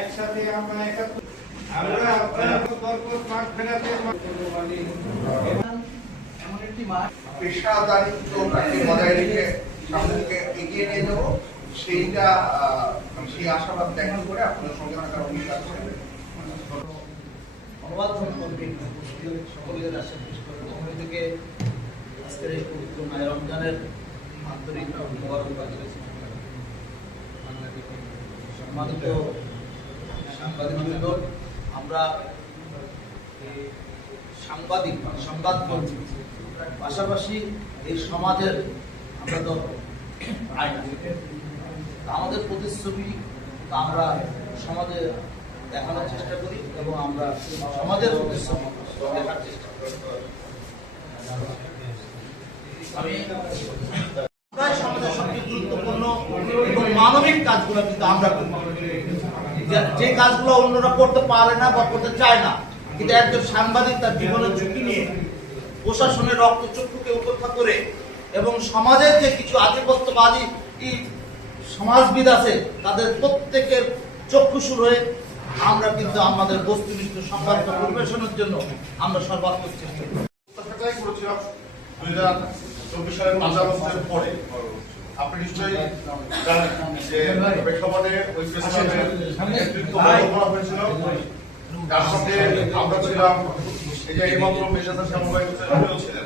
একসাথে আমরা এমন একটি মাঠ পেশাদারিত্বটাকে বজায় রেখে সামনে এগিয়ে নিয়ে যাবো সেইটা সেই আশাবাদ ব্যক্ত করে আপনার সঙ্গে থাকার অঙ্গীকার হিসেবে সকলকে থেকে আজকের এই পবিত্র মায়ের রমজানের আন্তরিক সম্মানিত সাংবাদিকবৃন্দ, আমরা সংবাদ কর্মী, পাশাপাশি এই সমাজের আমরা তো আইনা, আমাদের প্রতিশ্রুতি আমরা সমাজে দেখানোর চেষ্টা করি এবং আমরা সমাজের প্রতিশ্রুতি দেখার চেষ্টা করি। আমি সমাজের সবচেয়ে গুরুত্বপূর্ণ এবং মানবিক কাজগুলো কিন্তু আমরা করি, যে কাজগুলো অন্যরা করতে পারে না বা করতে চায় না, কিন্তু একজন সাংবাদিক তার জীবনের ঝুঁকি নিয়ে প্রশাসনের রক্তচক্ষুকে উপেক্ষা করে এবং সমাজের যে কিছু আধিপত্যবাদী সমাজবিদ আছে তাদের প্রত্যেকের চক্ষুসুর হয়ে আমরা কিন্তু আমাদের বস্তুনিষ্ঠ সংবাদটা পরিবেশনের জন্য আমরা সর্বাত্মক চেষ্টা করি। 2024 সালের 5 আগস্টের পরে আপনি নিশ্চয়ই জানেন যে প্রেক্ষাপটে ওই প্রেসিডেন্টের নেতৃত্ব করা হয়েছিল, তার সঙ্গে আমরা ছিলাম, এই যে এইমাত্র পেশাদার সামবাদিক ছিলেন।